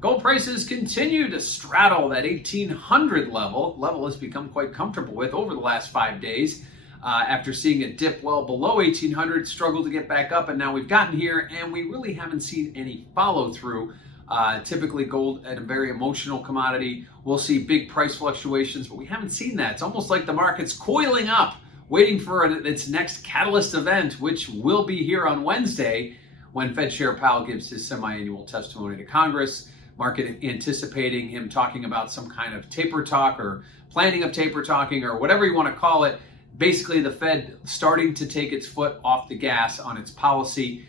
Gold prices continue to straddle that 1800 level. Level has become quite comfortable with over the last 5 days. After seeing it dip well below 1800, struggled to get back up, and now we've gotten here, and we really haven't seen any follow through. Typically, gold at a very emotional commodity, we'll see big price fluctuations, but we haven't seen that. It's almost like the market's coiling up, waiting for its next catalyst event, which will be here on Wednesday when Fed Chair Powell gives his semi-annual testimony to Congress. Market anticipating him talking about some kind of taper talk or planning of taper talking or whatever you want to call it. Basically, the Fed starting to take its foot off the gas on its policy,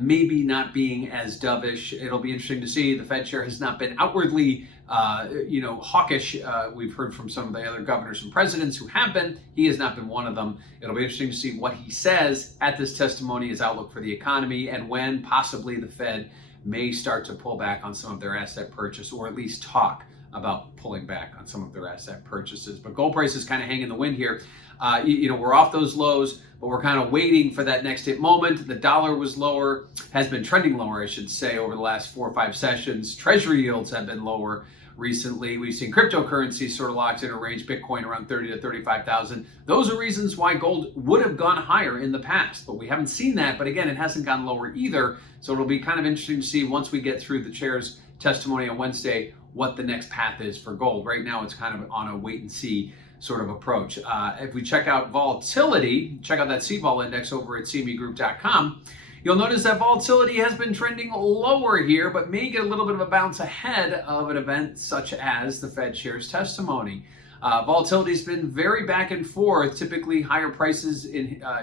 maybe not being as dovish. It'll be interesting to see. The Fed chair has not been outwardly, hawkish. We've heard from some of the other governors and presidents who have been. He has not been one of them. It'll be interesting to see what he says at this testimony, his outlook for the economy, and when possibly the Fed may start to pull back on some of their asset purchase, or at least talk about pulling back on some of their asset purchases. But gold prices kind of hang in the wind here. We're off those lows, but we're kind of waiting for that next hit moment. The dollar was lower, has been trending lower, I should say, over the last 4 or 5 sessions. Treasury yields have been lower recently. We've seen cryptocurrency sort of locked in a range, Bitcoin around 30 to 35,000. Those are reasons why gold would have gone higher in the past, but we haven't seen that. But again, it hasn't gone lower either. So it'll be kind of interesting to see once we get through the chair's testimony on Wednesday, what the next path is for gold. Right now, it's kind of on a wait and see sort of approach. If we check out volatility, check out that CVOL index over at cmegroup.com, you'll notice that volatility has been trending lower here, but may get a little bit of a bounce ahead of an event such as the Fed chair's testimony. Volatility has been very back and forth. Typically, higher prices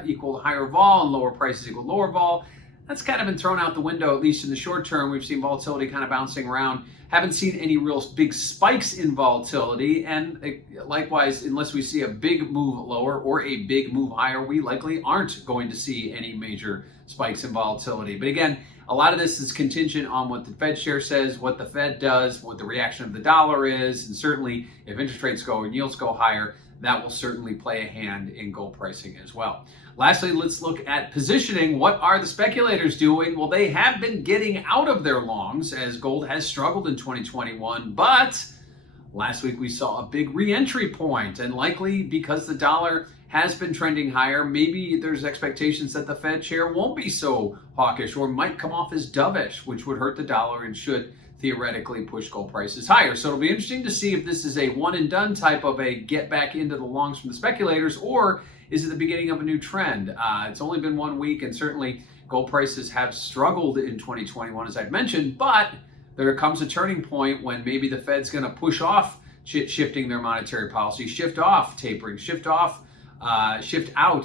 equal higher vol, and lower prices equal lower vol. That's kind of been thrown out the window, at least in the short term. We've seen volatility kind of bouncing around. Haven't seen any real big spikes in volatility. And likewise, unless we see a big move lower or a big move higher, we likely aren't going to see any major spikes in volatility. But again, a lot of this is contingent on what the Fed chair says, what the Fed does, what the reaction of the dollar is. And certainly, if interest rates go and yields go higher, that will certainly play a hand in gold pricing as well. Lastly, let's look at positioning. What are the speculators doing? Well, they have been getting out of their longs as gold has struggled in 2021, but last week we saw a big re-entry point, and likely because the dollar has been trending higher, maybe there's expectations that the Fed chair won't be so hawkish or might come off as dovish, which would hurt the dollar and should theoretically push gold prices higher. So it'll be interesting to see if this is a one and done type of a get back into the longs from the speculators, or is it the beginning of a new trend? It's only been 1 week, and certainly gold prices have struggled in 2021, as I've mentioned, but there comes a turning point when maybe the Fed's going to push off shifting their monetary policy, shift off tapering, shift out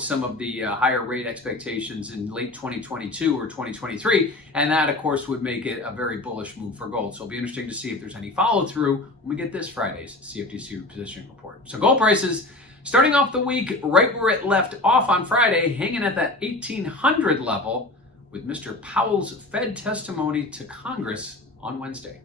some of the higher rate expectations in late 2022 or 2023. And that, of course, would make it a very bullish move for gold. So it'll be interesting to see if there's any follow through when we get this Friday's CFTC positioning report. So gold prices starting off the week right where it left off on Friday, hanging at that 1800 level with Mr. Powell's Fed testimony to Congress on Wednesday.